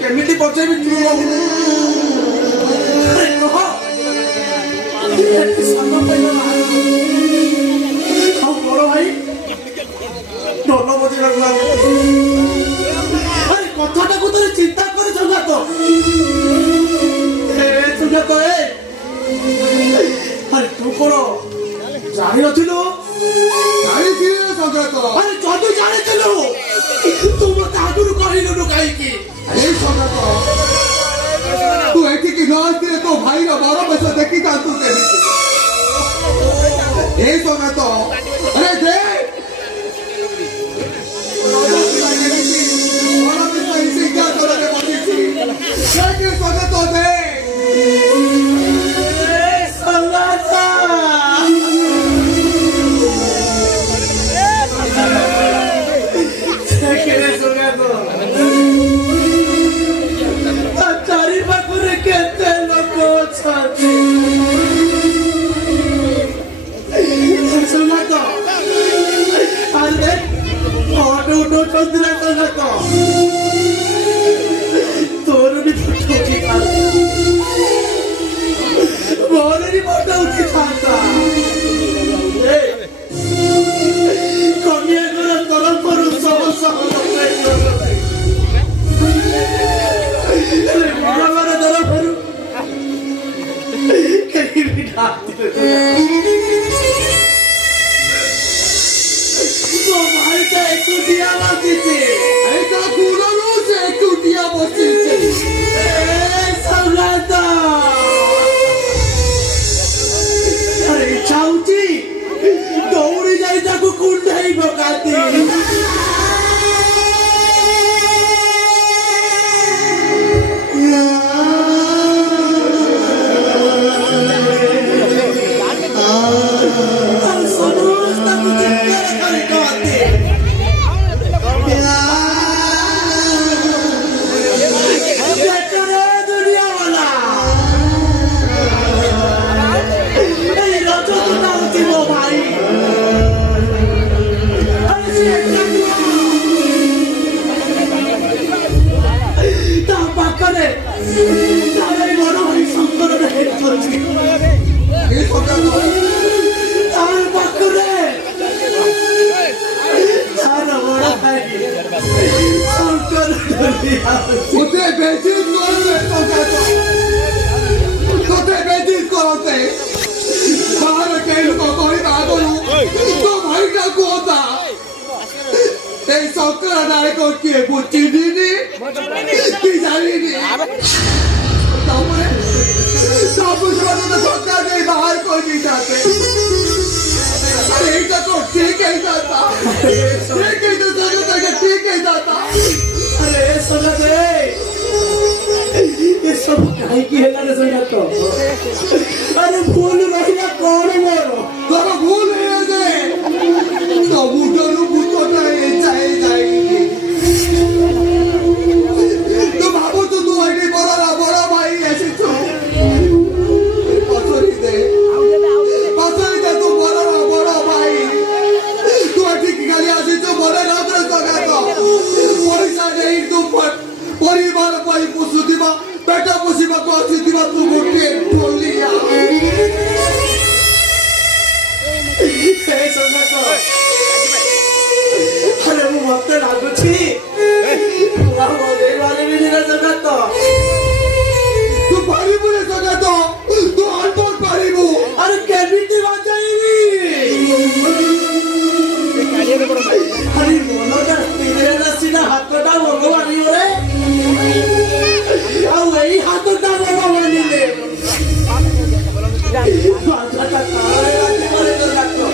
କେମିତି ବଞ୍ଚେଇବି ସାଙ୍ଗ ପାଇଲ ଆଉ ବଡ ଭାଇ ଢୋଲ ବଜେଇବାକୁ ଆରେ କଥାଟାକୁ ତୋର ଚିନ୍ତା କରି ସୁଜାତ ସୁଜାତ ଆରେ ତୁ କଣ ଜାଣିନଥିଲୁ ସଜାତ ଆରେ ଯଦି ଜାଣିଥିଲୁ ତୁ ମତେ ଆଗରୁ କହିଲୁନୁ କାହିଁକି ସଜାତ ତୁ ଏଠିକି ନ ଆସିଲେ ତୋ ଭାଇର ବର ବେଶ ଦେଖିଥାନ୍ତୁ କେମିତି ସଜାତ ଆରେ ଦେ ସଜାତ ଦେ ଚାରି ପାଖରେ କେତେ ଲୋକ ଅଛନ୍ତି ସୁନାତ ଆରେ ଫଟୋ ଉଠଉଛନ୍ତି ନା ସୁନାତ ତୋର ବି ଫଟୋ ଉଠିଥାନ୍ତା ମୋର ବି ଫଟୋ ଉଠିଥାନ୍ତା କନ୍ୟାଙ୍କର ତରଫରୁ ଶହ ଶହ ଭଗବାନ ତରଫରୁ ମୋ ଭାଇଟା ଏକୁଟିଆ ବସିଛି ଏଇଟା କୁଲରୁ ସେ ଏକୁଟିଆ ବସିଛି ସୌରାତ ଆରେ ଇଚ୍ଛା ହଉଛି ଦୌଡ଼ି ଯାଇ ତାକୁ କୁଣ୍ଢାଇ ପକାନ୍ତି তোতে বেজিত করতে তোতে বেজিত করতে বাহারে কেন কই না করু তো ভাইটা কোথা এই সরকার নায়ক কে বুঝিনি কি জানিনি তারপরে তো সরকার নেই বাহার কই দিতে अरे এইটা তো ঠিক है दादा ठीक है तो दादा ठीक है दादा अरे सुना दे ये सब काहे की है रे सुना तो अरे भूल रहिला कौन मोरो तोर भूल है दे तो बुटरू बुटोटा ए चाहे जाएगी तो बाबू तो तू आईडी बड़ा भाई ऐसे तो पसरी दे तू बड़ा भाई तू ठीक गाली आसी तो बड़े रात सका तो পয়সা নেই তো পরিবার পাই পুষু দিবা বেটা পুষিবা কষি দিবা তু গোটে ঢলিয়া अरे वो मते लागुची बाबा दे वाले भी दिना जगत तू पारिबु रे जगत तू अल्पोट पारिबु अरे केमिति बाजाइबी अरे मोनोटा तेरे रसीना हातटा भगवानी रे आ वही हातटा भगवानी ले बाजाटा कारे राती करे तो लागतो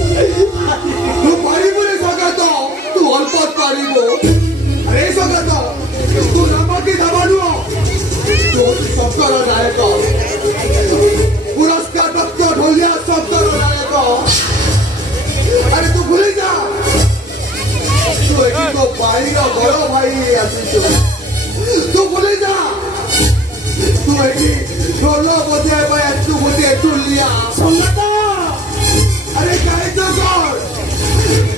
तू पारिबु रे जगत तू अल्पोट पारिबु अरे जगत तू रामाकी दबानु तू सबकर नायक पुरस्कार प्राप्त ढोलिया सबकर नायक अरे तू भूल जा तो भाई का बड़ा भाई ଆସିଛୁ तू बोले जा तू ଏଠି ଢୋଲ ବଜେଇବା ପାଇଁ ଆସିଛୁ ଗୋଟିଏ ଟୁଲିଆ ସଙ୍ଗତ अरे काय तो कर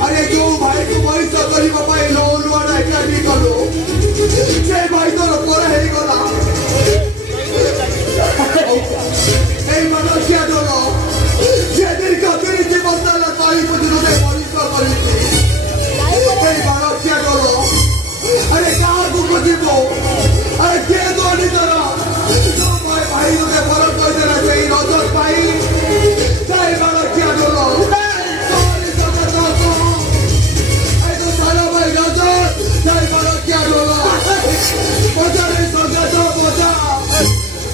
अरे जो भाई को वैसा କରିବା ପାଇଁ ଲୋନ୍ वाला ଏକାଠି କଲୁ ସେ ଭାଇ ତୋର ପର ହେଇଗଲା এই মানুষিয়া ঢোল যেদিন কতরি জীবন তারা তাই পর্যন্ত পরিষ্কার করেছে এই মানুষিয়া ঢোল আরে কাহাକୁ বুঝিব আরে কে দোনি তোর ভাই ভাই তোকে বড় কইদেলা সেই নজর পাই সেই মানুষিয়া ঢোল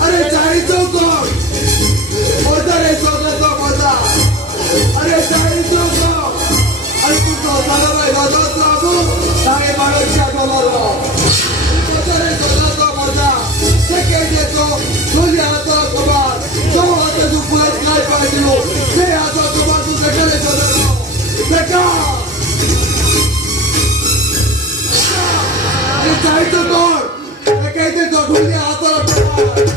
अरे चाहे तो कौन अरे स्वागत मजा अरे चाहे तो कौन अरे तू तो सारा भाई राजा बाबू चाहे बालो क्या बोलो अरे स्वागत मजा से कहते तो तुझे आता कबार जो आते तू पूरा काय पाई लो से आता कबार तू सकले चलो देखा अरे चाहे तो कौन कहते तो तुझे आता कबार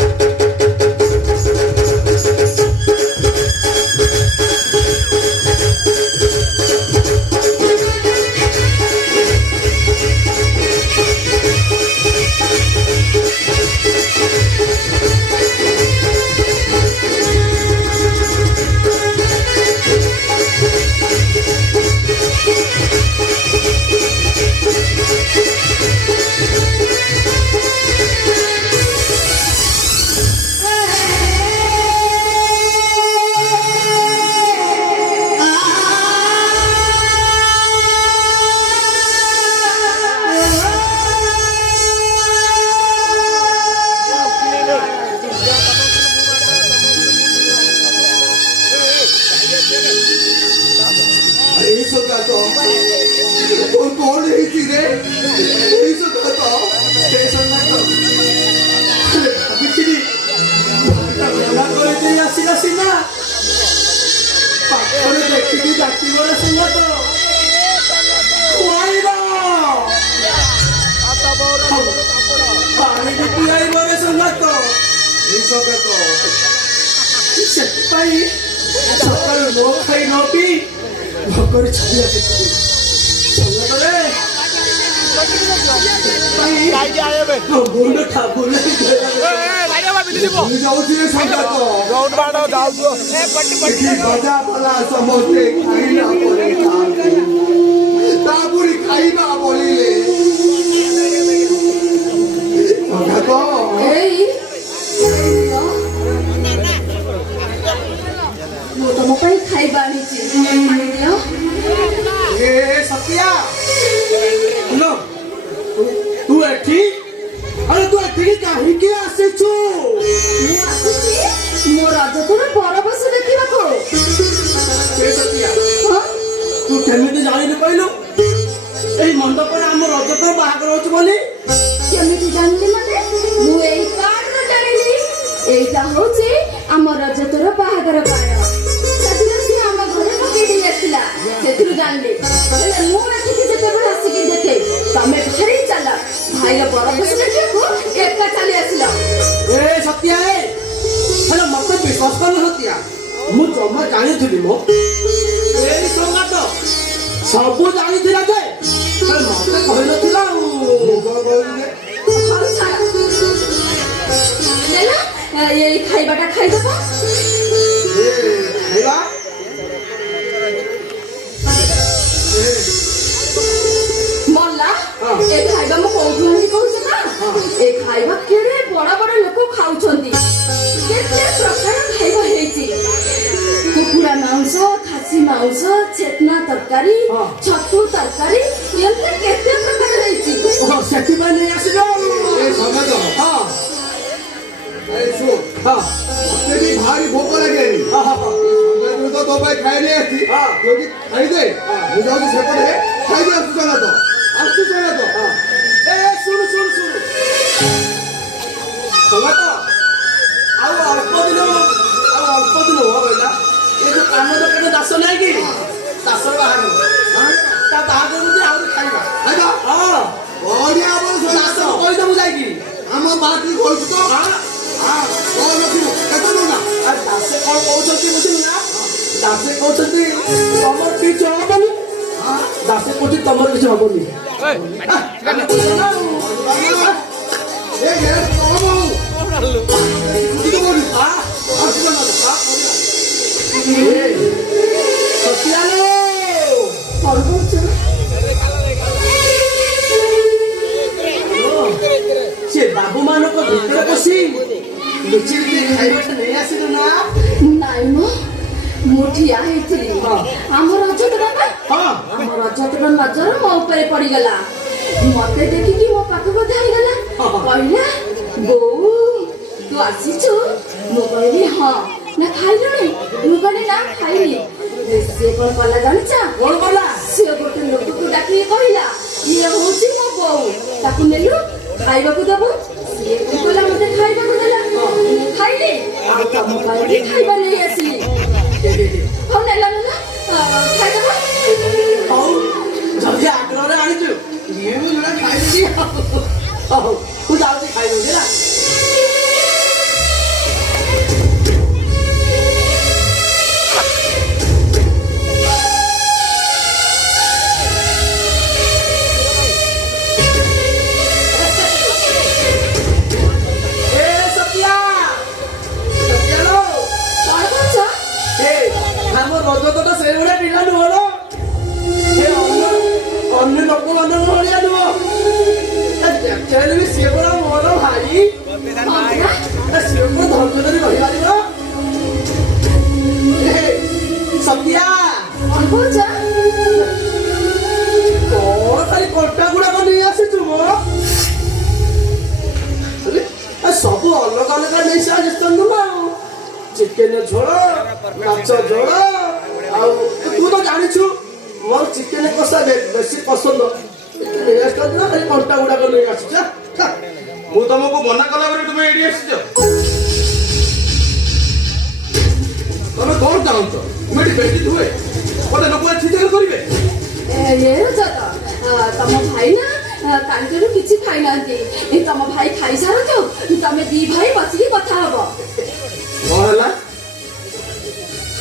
ସକାଳୁ ନ ଖାଇ ନ ପିଇ ଭୋକରେ ଛାଡ଼ି ଆସିଥିଲି ଗୁଣ୍ଡ ବୁଲେଇ ଯାଉଛି ଭଜା ଫଲା ସମସ୍ତେ ଖାଇଲା ପରେ ତାପୁରି ଖାଇବା ବଳିଲେ ମୁଁ ତମ ପାଇଁ ଖାଇବା ଆଣିଛି ଏ ସତ୍ୟା ତୁ ଏଠି ଆରେ ତୁ ଏଠିକି କାହିଁକି ଆସିଛୁ ମୁଁ ଆସିଛି ମୋ ରଜତର ପରବଶ ଦେଖିବାକୁ ଏ ସତ୍ୟା ହଁ ତୁ କେମିତି ଜାଣିଲୁ କହିଲୁ ଏଇ ମଣ୍ଡପରେ ଆମ ରଜତର ବାହାଘର ଅଛି ବୋଲି କେମିତି ଜାଣିଲି ମାନେ ମୁଁ ଏଇ କାର୍ଡରୁ ଜାଣିଲି ଏଇଟା ହଉଛି ଆମ ରଜତର ବାହାଘର କାର୍ଡ ସେଥିରେ ସେ ଆମ ଘରେ ପକେଇ ଦେଇ ଆସିଥିଲା ସେଥିରୁ ଜାଣିଲି ହେଲେ ମୁଁ ଏଠିକି ଯେତେବେଳେ ଆସିକି ଦେଖେ ତମେ ଭାରି ଚାଲ ଭାଇର ପରବଶ ଦେଖିବାକୁ ଏକା ଚାଲି ଆସିଲ ଏ ସତ୍ୟା ହେଲେ ମତେ ବିଶ୍ୱାସ କର ସତ୍ୟା ମୁଁ ଜମା ଜାଣିଥିଲି ମୋ ଏଇ ସଙ୍ଗାତ ସବୁ ଜାଣିଥିଲା ଯେ ହେଲେ ମତେ କହିନଥିଲା ଆଉ ଏଇ ଖାଇବାଟା ଖାଇଦବ ଖାଇବା ମଲା ଏ ଖାଇବା ମୁଁ କୋଉଠୁ ଆଣି କହୁଛି ନା ଏ ଖାଇବା କେଡ଼େ ବଡ଼ ବଡ଼ ଲୋକ ଖାଉଛନ୍ତି କେତେ ପ୍ରକାର ଖାଇବା ହେଇଛି କୁକୁଡ଼ା ମାଂସ ଖାସି ମାଂସ ଛେନା ତରକାରୀ ଛତୁ ତରକାରୀ ଏମିତି କେତେ ପ୍ରକାର ହେଇଛି ସେଥିପାଇଁ ନେଇ ଆସିଲ ଏ ସମାଜ ହଁ मते भी भारी भोक लगे तो तो भाई खाई नहीं आती क्योंकि खाई दे मुझे तो सेपटे खाई दे आसु चला तो ए सुन सुन सुन चला तो ଆଉ ଅଳ୍ପ ଦିନ ହବ ଏଇଟା ଏ ଯୋଉ କାମ ଦୋକାନ ଦାସ ନାହିଁ କି ଦାସର ବାହାଘର ତା ବାହାଘର ଆହୁରି ଖାଇବା ଦାସେ କହୁଛନ୍ତି ତମର କିଛି ହବନି। ଦାସେ କହୁଛି ତମର କିଛି ହବନି। ସେ ବାବୁ ମାନଙ୍କ ଭିତରେ ବସି ଲୁଚି ଲୁଚି ଖାଇବାଟା ନେଇ ଆସିଲୁ ନା? ନାଇଁ ମ ମୁଁ ଠିଆ ହେଇଥିଲି ଆମ ରଜତଟା ନା ଆମ ରଜତର ନଜର ମୋ ଉପରେ ପଡିଗଲା। ମତେ ଦେଖିକି ମୋ ପାଖକୁ ଧାଇଁଗଲା। କହିଲା ବୋଉ ତୁ ଆସିଛୁ? ମୁଁ କହିଲି ହଁ। ନା ଖାଇଲୁଣି? ମୁଁ କହିଲି ନା ଖାଇନି। ସେ କଣ କଲା ଜାଣିଛ? କଣ କଲା? ସେ ଗୋଟେ ଲୋକକୁ ଡାକିକି କହିଲା ଇଏ ହଉଛି ମୋ ବୋଉ, ତାକୁ ନେଲୁ ଖାଇବାକୁ ଦବୁ। ସିଏ କଣ କଲା ମତେ ଖାଇବାକୁ ଦେଲା। ମୁଁ ଖାଇଲି ଆଉ ତମ ପାଇଁ ବି ଖାଇବା ନେଇ ଆସିଲି। ହଉ ନେଲା ନେଲା ଖାଇଦବ। ହଉ ଯଦି ଆଗ୍ରହରେ ଆଣିଛୁ ମୁଁ ଯୋଉଟା ଖାଇଦେବି। ହଉ ତୁ ଯାଉଛି ଖାଇଦେବି ହେଲା। ରଜତଟା ସେଇଭଳିଆ ପିଲା ନୁହଁ ନା। ଅନ୍ୟ ଲୋକମାନଙ୍କ ଭଳିଆ ନୁହଁ। ସିଏ ପରା ମୋର ଭାଇ। ସିଏ କଣ ଧୈର୍ଯ୍ୟ ଧରି ରହିପାରିବ? ସତ୍ୟା କଣ କହୁଛ? କଣ ଖାଲି କଣ୍ଟା ଗୁଡାକ ନେଇ ଆସିଛୁ ମ? ସବୁ ଅଲଗା ଅଲଗା ନେଇ ଆସିଛନ୍ତି ନା। ଚିକେନ ଝୋଳ, ମାଛ ଝୋଳ, ଆଉ ତୁ ତ ଜାଣିଛୁ ମୋର ଚିକେନ କଷା ବେଶୀ ପସନ୍ଦ। ନେଇ ଆସିଛନ୍ତି ନା ଖାଲି କଣ୍ଟା ଗୁଡାକ ନେଇ ଆସିଛ? ମୁଁ ତମକୁ ମନା କଲା ପରେ ତୁମେ ଏଇଠି ଆସିଛ। ତମେ କଣ ଚାହୁଁଛ? ମୁଁ ଏଠି ବେଜିତ ହୁଏ ଗୋଟେ ଲୋକ ଛିଚାର କରିବେ? ତମ ଭାଇ ନା କାଲିଠାରୁ କିଛି ଖାଇନାହାନ୍ତି। ତମ ଭାଇ ଖାଇସାରନ୍ତୁ ତମେ ଦି ଭାଇ ବସିକି କଥା ହବ। କଣ ହେଲା?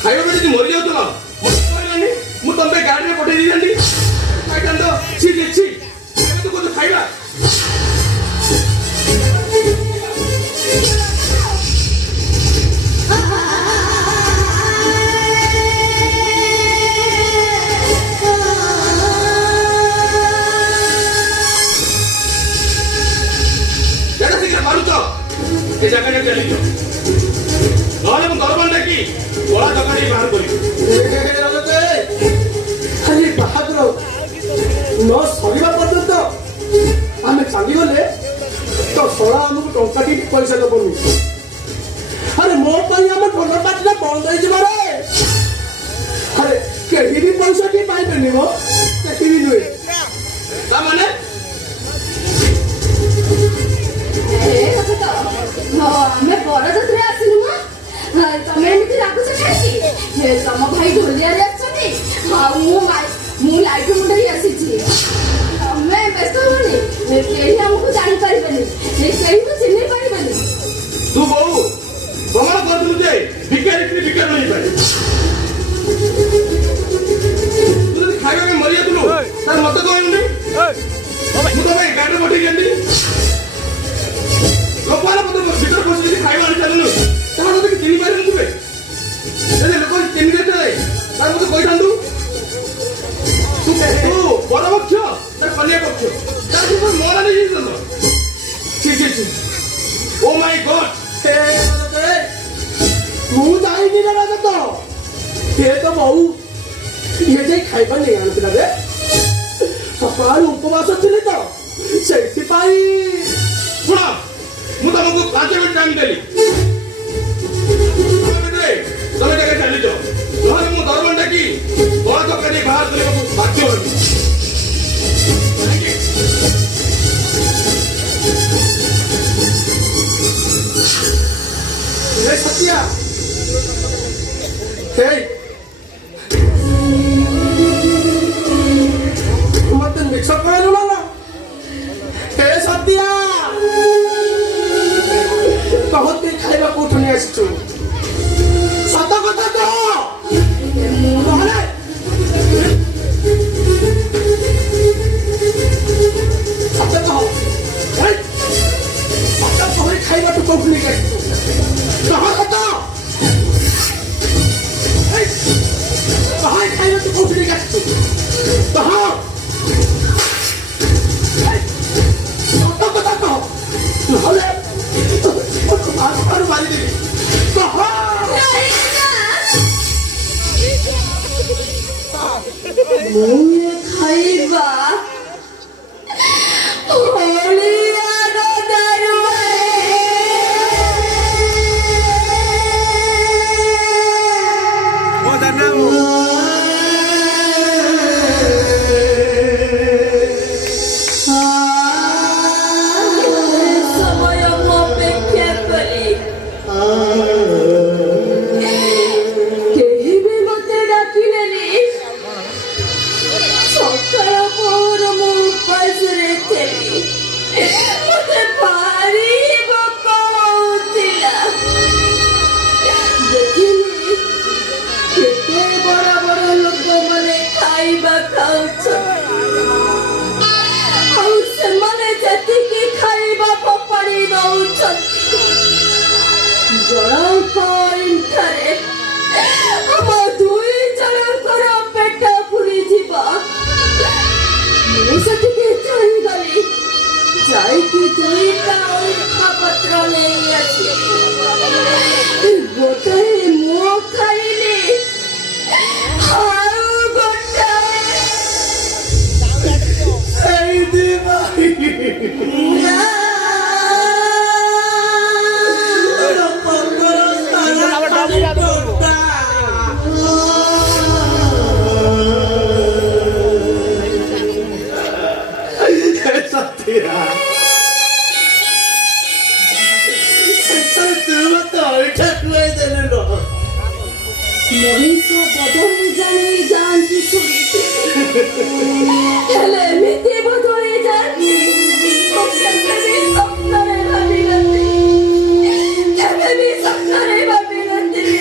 ଖାଇବା ପାଇଁ ଯଦି ମରିଯାଉଥିଲ କହିଲାନି ମୁଁ ତମ ପାଇଁ ଗାଡିରେ ପଠେଇ ଦେଇଥାନ୍ତି। ଖାଇଥାନ୍ତ। ଛି ଛି ଛି ତୁ କହୁଛୁ ଖାଇବା? ଏ ଜାଗାରେ ଚାଲିଛ ନହେଲେ ମୁଁ ଦରବାର ଡାକି କଳା ଦୋକାନୀ ବାହାର କରିବି। ଖାଲି ବାହାଘର ନ ସରିବା ପର୍ଯ୍ୟନ୍ତ ଆମେ ଚାଲିଗଲେ ତ ଶଳା ଆମକୁ ଟଙ୍କାଟି ପଇସା ଦବନି। ଆରେ ମୋ ପାଇଁ ଆମ ଢୋଲ ପାଟିଟା ବନ୍ଦ ହେଇଯିବ ରେ। ଆରେ କେହି ବି ପଇସାଟି ପାଇବେନି ମ। କେହି ବି ନୁହେଁ। ତା ମାନେ ଆମେ ବରଯାତ୍ରୀ ଆସିଲୁ ନା। ତମେ ଏମିତି ଲାଗୁଛ କାହିଁକି? ତମ ଭାଇ ଢୋଲିଆରେ ଆସିଛନ୍ତି ଆଉ ମୁଁ ଲାଇଟ୍ ମୁଣ୍ଡରେ ଆସିଛି। ତମେ ବ୍ୟସ୍ତ ହୁଅନି। କେହି ଆମକୁ ଜାଣିପାରିବେନି। କେହି ଚିହ୍ନି ପାରିବେନି। ତୁ ବୋଉ ପ୍ରମାଣ କରିଥିଲୁ ଯେ ଭିକାରୀ ଭିକାର ହେଇପାରେ। ତୁ ଯଦି ଖାଇବା ପାଇଁ ମରିଯାଇଥିଲୁ ତାହେଲେ ମତେ କହିଲୁନି। ମୁଁ ତମେ ଗାଡିରେ ପଠେଇ ଦିଅନ୍ତି। ଲୋକମାନେ ମତେ ଭିତରେ ବସି ଯଦି ଖାଇବା ଆଣି ଚାଲୁନୁ ତାହେଲେ ମତେ ଚିହ୍ନି ପାରିନଥିବେ। ଯଦି ଲୋକ ଚିହ୍ନି ଦେଇଥିଲେ ତାହେଲେ ମତେ କହିଥାନ୍ତୁ। ତୁ ବଡ ପକ୍ଷ ନା କନ୍ୟା ପକ୍ଷ ତାକୁ ମୋର ନେଇଯାଇଥାନ୍ତ। ଓ ମାଇ ଗଡ୍। ମୁଁ ଯାଇନି ନା ରଜତ। ସିଏ ତ ବୋଉ ଇଏ ଯାଇ ଖାଇବା ନେଇ ଆଣିଥିଲା ରେ। ସକାଳୁ ଉପବାସ ଥିଲି ତ ସେଇଥିପାଇଁ। ଶୁଣ ମୁଁ ତମକୁ 5 ମିନିଟ୍ ଟାଇମ୍ ଦେଲି। ତମେ ଜାଗା ଚାଲିଛ ନହେଲେ ମୁଁ ଦରବାର ଡାକି ବଡ଼ ଦୋକାନୀ ବାହାର କରିବାକୁ ବାଧ୍ୟ ହେବି। ସତ୍ୟା ମତେ ମିଛ କହିଲୁ ନା? ହେ ସତ୍ୟା କହତେ ଜଣଙ୍କଠାରେ ଆମ ଦୁଇ ଜଣଙ୍କର ପେଟ ପୁରିଯିବ। ମୁଁ ସେଠିକି ଚାହିଁଗଲି, ଯାଇକି ଦୁଇଟା ଅଇଁଠା ପତ୍ର ନେଇ ଆସିଲି। ଗୋଟାଏ ମୁଁ ଖାଇଲି, ଆଉ ଗୋଟାଏ ମଣିଷ ବଦଳି ଯାଆନ୍ତି ଶୁଣିଥିଲି, ହେଲେ ଏମିତି ବଦଳି ଯାଆନ୍ତି କେବେ ବି ସ୍ୱପ୍ନରେ ଭାବିନଥିଲି, କେବେ ବି ସ୍ୱପ୍ନରେ ଭାବିନଥିଲି।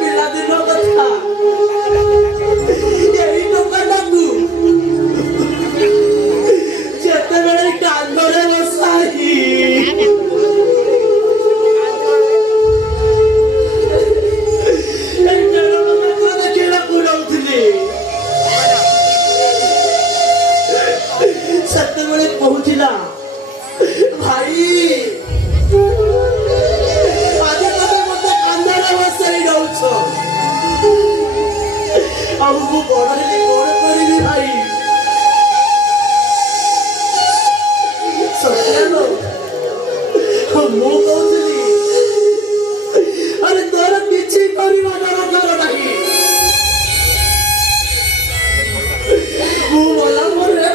ପିଲାଦିନ କଥା ଏଇ ଟୋକାଟାକୁ ଯେତେବେଳେ କାନ୍ଧରେ ବସାଇ ଦେଖିବାକୁ ଯାଉଥିଲି, ସେତେବେଳେ କହୁଥିଲା, ଭାଇ ଆଜି ତମେ ମତେ କାନ୍ଧରେ ବସାଇ ଦଉଛ, ଆଉ ମୁଁ ବଡ ହେଲି କଣ କରିବି ଭାଇ? ମୁଁ କହୁଥିଲି, ଆରେ ତୋର କିଛି କରିବା ଦରକାର ନାହିଁ। ମୁଁ ଗଲା ପରେ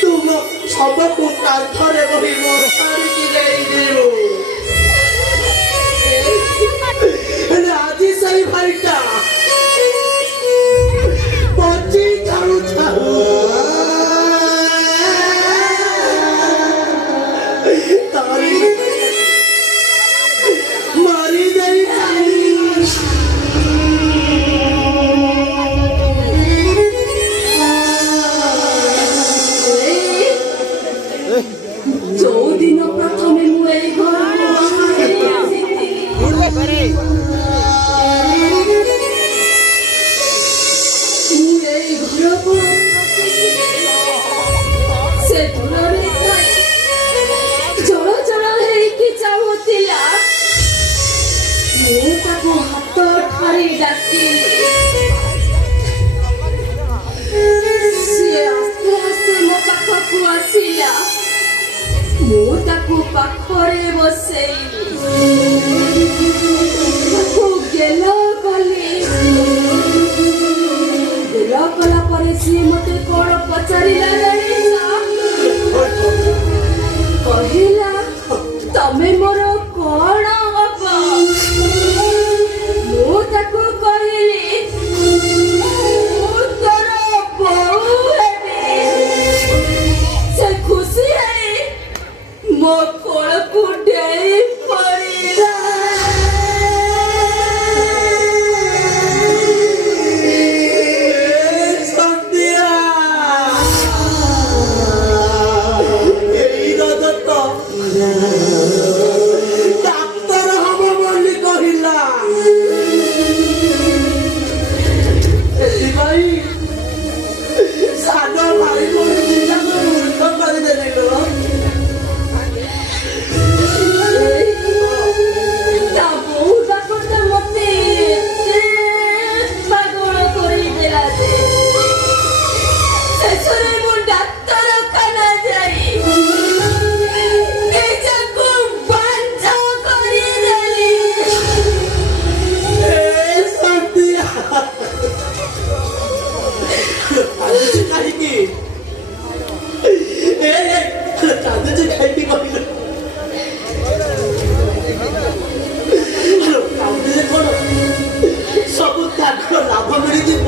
ତୁମ ଶବକୁ କାନ୍ଥରେ ବହି ମଶାଣିକି ନେଇଯିବୁ। ହେଲେ ଆଜି ସେଇ ଭାଇଟା ବଞ୍ଚି ଯାଉଥାଉ ମାରି ଦେଇ ଯୋଉଦିନ ପ୍ରଥମେ ମୁଁ ଏଇ ଘରକୁ ଆସିଥିଲି, ମୁଁ ଏଇ ଘରକୁ ସେ ଦୂରରେ ଥାଇ ଜଳ ଜଳ ହେଇକି ଚାହୁଁଥିଲା। ମୁଁ ତାକୁ ହାତ ଠାରି ଡାକିଲି, ସିଏ ଆସ୍ତେ ଆସ୍ତେ ମୋ ପାଖକୁ ଆସିଲା। ମୁଁ ତାକୁ ପାଖରେ ବସେଇଲି, ତାକୁ ଗେଲ କଲି। ଗେଲ କଲା ପରେ ସିଏ ମତେ କଣ ପଚାରିଲା ଜାଣିଛ? କହିଲା, ତମେ ମୋର କଣ ହବ? ମୁଁ ତାକୁ କହିଲି, ମୁଁ ତୋର ବୋଉ ହେବି। ସେ ଖୁସି ହେଇ ମୋ କୋଳକୁ ଡେଇଁ ପଡ଼ିଲା। ଡାକ୍ତର ହବ ବୋଲି କହିଲା, ସେଥିପାଇଁ ସାନ ଭାଇ ଭଉଣୀ ମୂର୍ଖ କରିଦେଲି। ତା ବୋଉ ଡାକଟା ମତେ ଏତେ ପାଗଳ କରିଦେଲା ଯେ ଶେଷରେ ମୁଁ ଡାକ୍ତରଖାନା ଯାଇ ନିଜକୁ ବଞ୍ଚ କରିଦେଲି। କାହିଁକି କାନ୍ଦୁଛି କାହିଁକି କହିଲୁ? କାନ୍ଦିଲେ କଣ ସବୁ ତାଙ୍କର ଲାଭ ମିଳିଯିବ?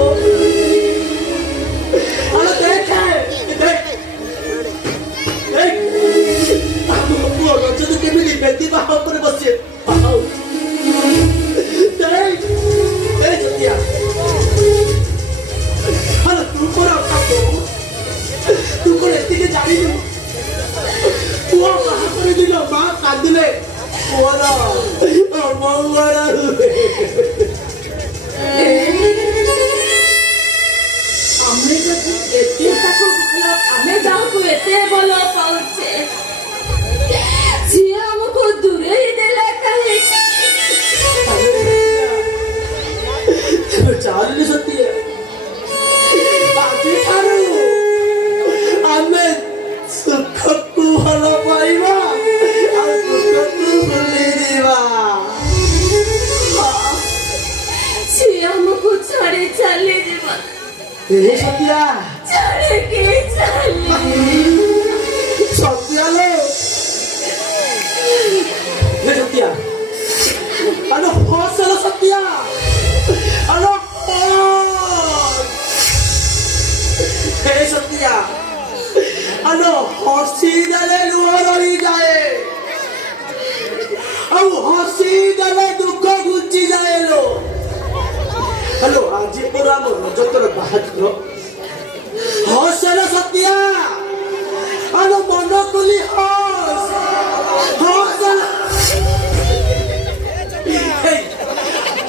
ପୁଅ ରଜତ କେମିତି ବେଦି ବାହା ଉପରେ ବସେ। ମୋର ଅମଙ୍ଗଳ ହୁଏ। ଆମେ ଯଦି ଏତେ ତାକୁ ଆମେ ଯାହାକୁ ଏତେ ଭଲ ପାଉଛେ ସିଏ ଆମକୁ ଦୂରେଇ ଦେଲା କାହିଁକି? ଚାଲୁନି ସତ୍ୟ ଆଜିଠାରୁ ଆମେ ସୁଖକୁ ଭଲ ପାଇବା ଆଉ ଦୁଃଖକୁ ଭୁଲି ଯିବା। ସିଏ ଆମକୁ ଛାଡ଼ି ଚାଲିଯିବ ଏ ସତ୍ୟା ଛାଡ଼ିକି ଚାଲି ସତ୍ୟା ଲୋ ଏ ସତ୍ୟା ଆଲୋ ହସଲ ସତ୍ୟା ଆଲୋ ହେ ସତ୍ୟା ଆଲୋ ହସି ଦେଲେ ଲୁହ ରହିଯାଏ ଆଉ ହସି ଦେଲେ ଦୁଃଖ ଘୁଞ୍ଚିଯାଏ ଲୋ। ହ୍ୟାଲୋ ଆଜି ପୁରା ଆମ ରଜତର ବାହାଘର ହସଲ ସତ୍ୟା ଆଲୋ ମନ ଖୋଲି ହସ ହସଲ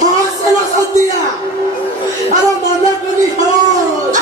ହସଲ ସତ୍ୟା ଆଲୋ ମନ ଖୋଲି ହସ।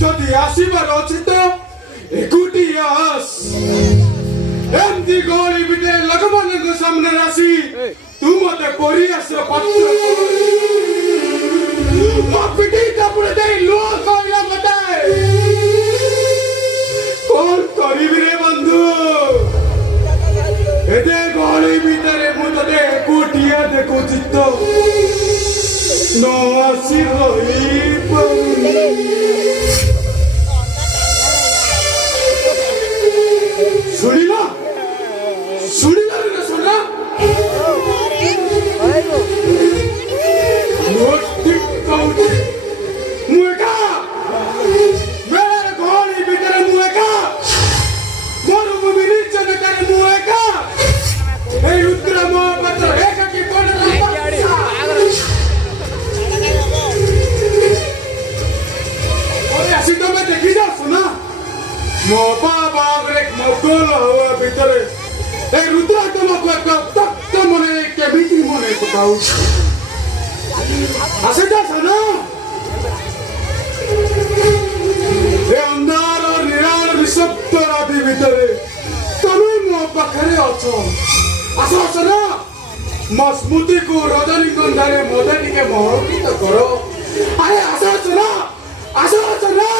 যদি আসিবার ଅଛି ତ ଏକୁଟିଆ ଆସ। ଏମିତି ଗହଳି ଭିତରେ ଲୋକମାନଙ୍କ ସାମ୍ନାରେ ଆସି ତୁ ମତେ ପରି ଆସିବ ପତ୍ର ମୋ ପିଠି ଚାପୁଡେ ଦେଇ ଲୁହ କହିଲା ମତେ କଣ କରିବି ରେ ବନ୍ଧୁ? ଏତେ ଗହଳି ଭିତରେ ମୁଁ ତତେ ଏକୁଟିଆ ଦେଖୁଛି ତ ନ ଆସି ରହିପାରୁନି। ଶୁଣିଲା ଶୁଣିଲା ଶୁଣିଲା ମୁଁ ଏକା ମେଳାର ଗହଳି ଭିତରେ ମୁଁ ଏକା ମରୁଭୂମି ନିର୍ଜନତାରେ ମୁଁ ଏକା এই রুদ্র মহাপাত্র একাকি আসি তুমি দেখি যাচ্ছ না ମୋ ବାବା ମୋଗଲ ହବା ଭିତରେ এই রুদ্র তোমাকে একটা তত্ত্ব মনে কেমিতি মনে পকাଉଛି আসে যাচ্ছ না ଏ ଅନ୍ଧାର ନିରାଳ ନିଶବ୍ଦ ରାତି ଭିତରେ ତମେ ମୋ ପାଖରେ ଅଛ। ଆସ ଆସ ନା ମୋ ସ୍ମୃତିକୁ ରଜନୀଗନ୍ଧାରେ ମତେ ଟିକେ ମହକିତ କର। ଆରେ ଆସ ଆସ ନା ଆସ ଆସ ନା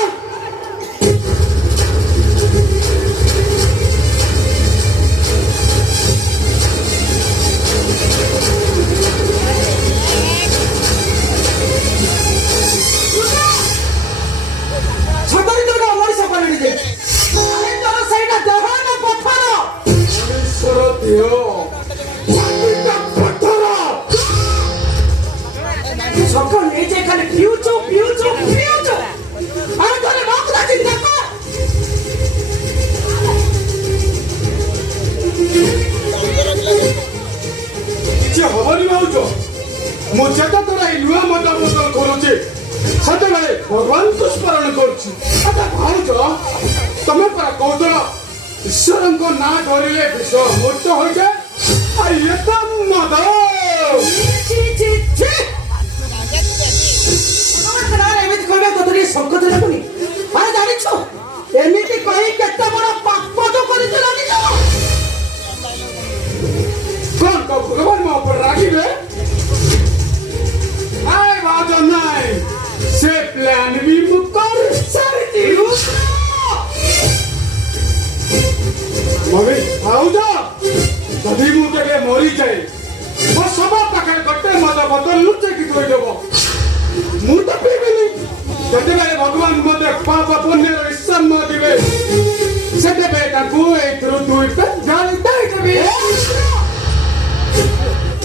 ଯେତେବେଳେ ଏଇ ନୂଆ ମତ ବୋତଲ କରୁଛି ସେତେବେଳେ ଭଗବାନଙ୍କୁ ସ୍ମରଣ କରୁଛି। ଆଚ୍ଛା ଭାଉଜ ତମେ ପରା କହୁଥିଲ ଈଶ୍ୱରଙ୍କ ନାଁ ଧରିଲେ ବିଷ ମୃତ୍ୟୁ ହୋଇଯାଏ। ଆଉ ଇଏ ତ ମଦ। ଏମିତି କହିବା କଥା ଟିକେ ସଙ୍କୋଚ ଲାଗୁନି? ଆରେ ଜାଣିଛ ଏମିତି କହି କେତେ ବଡ ପାପ ତ କରିଥିଲା ନିଜ। କଣ ତ ଭଗବାନ ମୋ ଉପରେ ରାଗିବେ? ଆଏ ଭାଉଜ ନାଇଁ ସେ ପ୍ଲାନ୍ ବି ମୁଁ କରିସାରିଛି। ମମି ଭାଉଜ ଯଦି ମୁଁ କେବେ ମରିଯାଏ ମୋ ଶବ ପାଖରେ ଗୋଟେ ମଦ ବୋତଲ ଲୁଚେଇକି ଥୋଇଦେବ। ମୁଁ ତ ପିଇବିନି। ଯେତେବେଳେ ଭଗବାନ ମୋତେ ପାପ ପୁଣ୍ୟର ହିସାବ ନ ଦେବେ ସେତେବେଳେ ତାକୁ ଏଇଥିରୁ ଦୁଇ ପେଟ ଜାଳି ଦେଇଦେବି।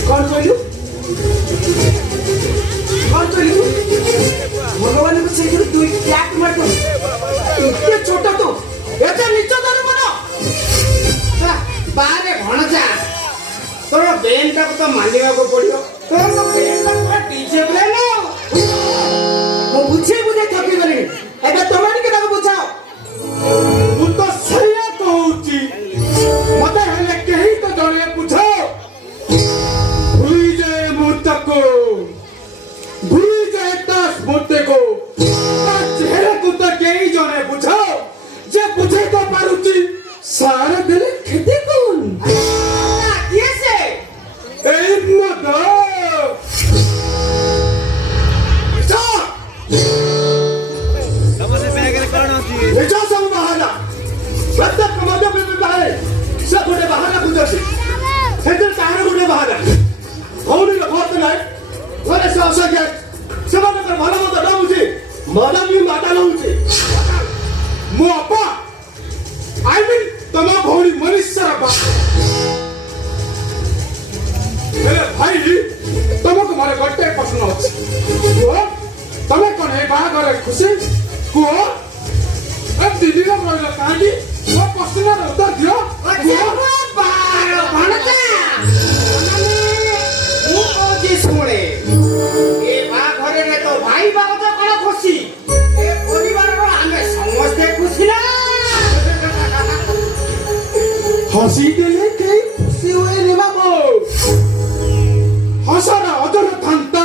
କଣ କହିଲୁ? କଣ କହିଲୁ? ଭଗବାନଙ୍କୁ ସେଇଥିରୁ ଦୁଇ ପ୍ୟାକ୍ ମାରିବ। ଏତେ ଛୋଟ ତୁ ଏତେ ନିଚ ଧର୍ମର। ବାରେ ଭଣଜା ତୋର ବେନଟାକୁ ତ ମାନିବାକୁ ପଡିବ। ତୋର ବେନଟା ପୁରା ଡିଜେ ପ୍ଲେନ। ମୁଁ ବୁଝେଇ ଥକି ଗଲିଣି। ଏବେ ତମେ ଟିକେ ତାକୁ ବୁଝାଅ। ମୁଁ ତ ସେଇଆ କହୁଛି। ମତେ ହେଲେ କେହି ତ ଜଣେ ବୁଝାଅ। ଭୁଲିଯାଏ ମୁହୂର୍ତ୍ତକୁ ଭୁଲିଯାଏ ତା ସ୍ମୃତିକୁ ତା ଚେହେରାକୁ ତ କେହି ଜଣେ ବୁଝାଅ ଯେ ବୁଝେଇ ତ ପାରୁଛି ସାରା ଦିନେ କ୍ଷତି କଣ? କିଏ ସେ? ଏଇ ମଦ। ନିଜ ସବୁ ବାହାନା ପ୍ରତ୍ୟେକ ମଦ ପିଇ ବାହାରେ ସେ ଗୋଟେ ବାହାନା ବୁଝୁଛି। ସେଥିରେ ତାହାର ଗୋଟେ ବାହାନା ଭଉଣୀର ଭର୍ତ୍ତ ନାହିଁ ଘରେ ସେ ଅସଂଖ୍ୟ ସେମାନଙ୍କର ଭଲ ମନ୍ଦ ନ ବୁଝି ମଦ ବି ମାତା ନଉଛି। ମୋ ଅପା ଆଇ ମିନ୍ ତମ ଭଉଣୀ ମନୀଷର ବାପା। ହେଲେ ଭାଇ ତମକୁ ମୋର ଗୋଟେ ପ୍ରଶ୍ନ ଅଛି। କୁହ ତମେ କଣ ଏ ବାହାଘରରେ ଖୁସି? କୁହ ଦିଦିର ରହିଲ କାହିଁକି? ମୋ ପ୍ରଶ୍ନର ଉତ୍ତର ଦିଅ। ମୁଁ କହୁଛି ଶୁଣେ, ଏ ବାହାଘରରେ ତ ଭାଇ ବାବଦ କଣ ଖୁସି? ଏ ପରିବାରର ଆମେ ସମସ୍ତେ ଖୁସି ନା? ହସି ଦେଲେ କେହି ଖୁସି ହୁଏନି ବାବୁ। ହସର ଅଜର ଥାନ୍ତା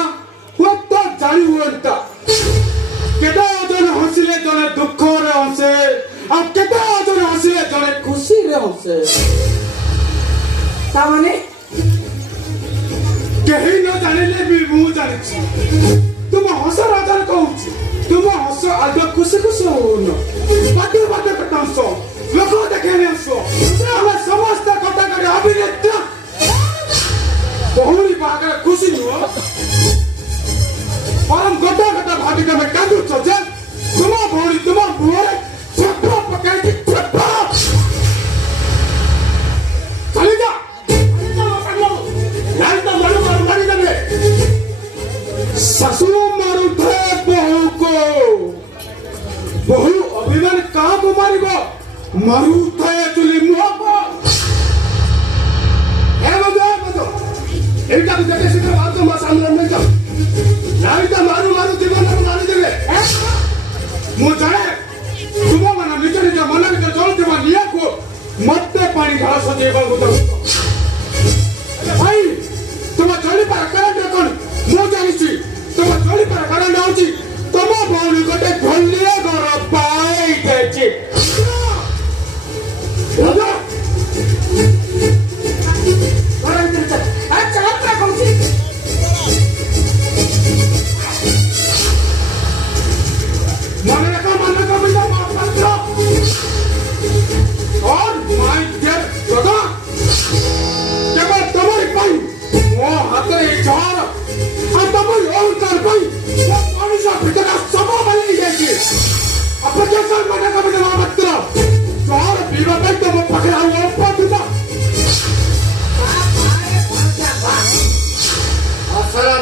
ହୁଏତ ଜାଣି ହୁଅନ୍ତା। କେତେ ଅଜନ ହସିଲେ ଜଣେ ଦୁଃଖରେ ହସେ ଆଉ କେତେ ଅଜନ ହସିଲେ ଜଣେ ଖୁସିରେ ହସେ। ତାମାନେ କେହି ନ ଜାଣିଲେ ବି ମୁଁ ଜାଣିଛି। ତୁମ ହସ ରାଜାର କହୁଛି ତୁମ ହସ ଆଗ ଖୁସି ଖୁସି ହଉନ ବାଧ୍ୟ ବାଧ୍ୟ କଥା ହସ ଲୋକ ଦେଖେଇନି ହସ। ଆମେ ସମସ୍ତେ କଥା କରି ଅଭିନେତା ଭଉଣୀ ବାହାଘର ଖୁସି ନୁହଁ ବରଂ ଗୋଟା ଗୋଟା ଭାବି ତମେ କାନ୍ଦୁଛ ଯେ ତୁମ ଭଉଣୀ ତୁମ ମୁହଁରେ ଛେପ ପକାଇକି ଛେପ ଚାଲିଯା। ଶାଶୁ ମାରୁଥାଏ ବୋହୂକୁ। ବୋହୂ ଅଭିମାନ କାହାକୁ ମାରିବ? ମାରୁଥାଏ ଚୁଲି ମୁହଁକୁ। ଏଇଟାକୁ ଦେଖେ ଶୀଘ୍ର ମାରୁଛ ମୋ ସାମନାରେ ନେଇଛ। ନାଇଁ ତ ମାରୁ ମାରୁ ଜୀବନକୁ ମାରିଦେବେ। ମୁଁ ଜାଣେ ତୁମ ମାନେ ନିଜ ନିଜ ମନ ଭିତରେ ଚଳୁଥିବା ନିଆଁକୁ ମତେ ପାଣି ଢାଳ ସଜେଇବାକୁ ଦଉଛ। ଭାଇ ତୁମ ଚଳିପାର କାରଣ କଣ ମୁଁ ଜାଣିଛି। ତୁମ ଚଳିପାର କାରଣ ହଉଛି ତମ ଭଉଣୀ ଗୋଟେ ଧନ୍ୟ ଘର ପାଇଯାଇଛି।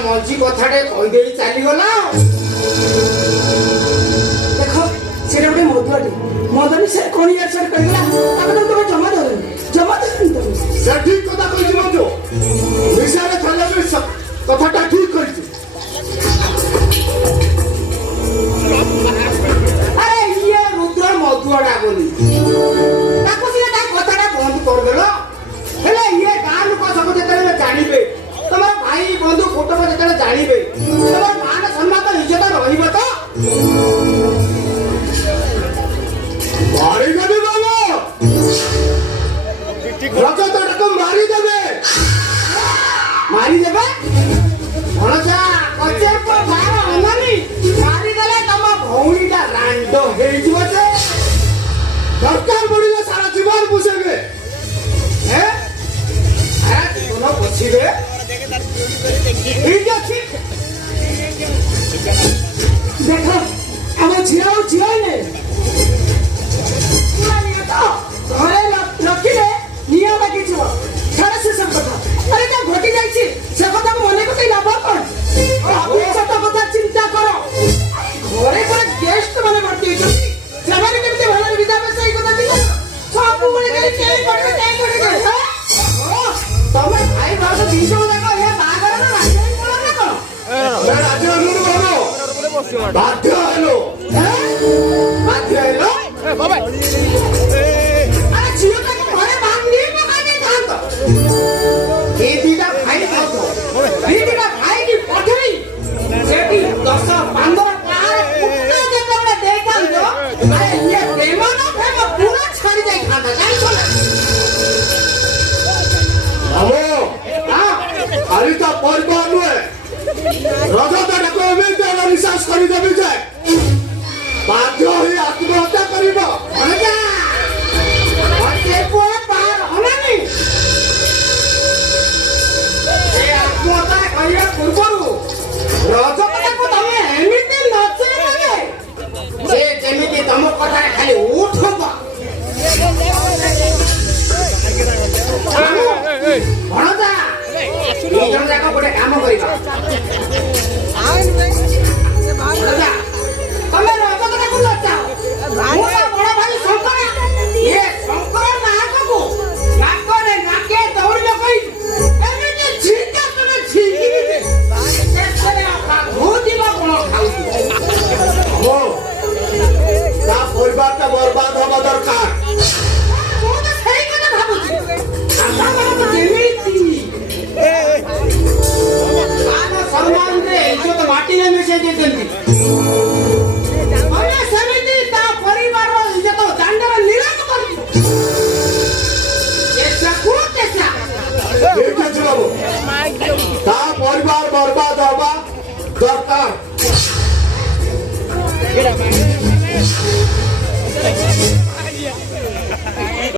ମଞ୍ଜି କଥାଟେ କହିଦେଇ ଚାଲିଗଲା। ଦେଖ ସେଟା ଗୋଟେ ମଦୁଆଟେ ମଦନି ସେ କଣ ଇଆଡେ କହିଗଲା। ତାପରେ ତମେ ଜମା ଧରୁନି ତମେ। ସେ ଠିକ କଥା କହିଛି ମଧ୍ୟ। ବିଷୟରେ କଥାଟା ଠିକ କହିଛି। ରଜତଟାକୁ ମାରିଦେବେ। ମାରିଦେବେ ଭଣଜା କଚେପୁଅ ଭାର ଅନାନି ମାରିଦେଲେ ତମ ଭଉଣୀଟା ରାଣ୍ଡ ହେଇଯିବ ଯେ ଦରକାର ପଡ଼ିଲେ ସାରା ଜୀବନ ବୁଝେଇବେ। ଜୀବନ ବସିବେ ଠିକ ଅଛି। ଦେଖ ଆମ ଝିଅ ଆଉ ଝିଅ ନେ ଘରେ ରଖିଲେ ନିଆଁ ଲାଗିଯିବ। ଛାଡ଼ ସେ ସବୁ କଥା। ଆରେ ତା ଘଟି ଯାଇଛି ସେ କଥାକୁ ମନେ ପକେଇ ଲାଭ କଣ? ଭବିଷ୍ୟତ କଥା ଚିନ୍ତା କର। ଘରେ ପୁରା ଗେଷ୍ଟ ମାନେ ଭର୍ତ୍ତି ହେଇଛନ୍ତି। ସେମାନେ କେମିତି ଭଲରେ ବିଦା ବେଶ ଏଇ କଥା ଚିନ୍ତା କର। ସବୁବେଳେ ଖାଲି କେହି ପଡ଼ିବେ କେହି ପଡ଼ିବେ। ତମେ ଭାଇ ଭାଉଜ ଦି ଜଣ ଯାକ ଏ ବାହାଘର ନା ରାଜି କଣ ନା କଣ? ରାଜି ହେଲୁ ବାଧ୍ୟ ହେଲୁ। ବାଧ୍ୟ ହେଲୁ ଝିଅଟାକୁ ଘରେ ବାନ୍ଧି ପକାଇ ଦେଇଥାନ୍ତ। ଏ ଦିଟା ଭାଇ ଖାଉଛ ଏ ଦିଟା ଭାଇକି ପଠେଇ ସେଠି 10-15 ପାହାର କୁଟା ଯେତେବେଳେ ଦେଇଥାନ୍ତ ଆରେ ଇଏ ପ୍ରେମ ନ ପ୍ରେମ ପୁରା ଛାଡ଼ି ଯାଇଥାନ୍ତା ଜାଣିଛ ନା? ଆରେ ତା ପରିବାର ନୁହେଁ ରଜତଟାକୁ ଏମିତି ନିଶ୍ୱାସ କରିଦେବି ଯେ ବାଧ୍ୟ ହୋଇ ଆତ୍ମହତ୍ୟା କରିବ। ଆତ୍ମହତ୍ୟା କରିବା ପୂର୍ବରୁ ରଜତଟାକୁ ତମେ ଏମିତି ନଚେଇବ ଯେ ଯେମିତି ତମ କଥାରେ ଖାଲି ଉଠବ। ଭଣଜା ଦି ଜଣ ଯାକ ଗୋଟେ କାମ କରିବା। ତମେ ରଜତଟାକୁ ନଚାଅ। ମୁଁ ତା ବଡ଼ ଭାଇ ଶଙ୍କର ଇଏ ଶଙ୍କର ନାୟକକୁ ନାକରେ ନାକେ ଦୌଡ଼ିବ କହି ଏମିତି ଝିକା ତମେ ଝିକିବି ଭୂତିବ କଣ ଖାଉଥିବ। ତା ପରିବାରଟା ବର୍ବାଦ ହବା ଦରକାର। ମୁଁ ତ ସେଇ କଥା ଭାବୁଛି। ଯେମିତି ସମ୍ମାନରେ ଇଜ୍ଜତ ମାଟିରେ ମିଶେଇ ଦେଇଛନ୍ତି ସେମିତି ତା ପରିବାରର ଇଜ୍ଜତ ଦାଣ୍ଡରେ ନିଲାମ କରିବ। ତା ପରିବାର ବର୍ବାଦ ହବା ଦରକାର।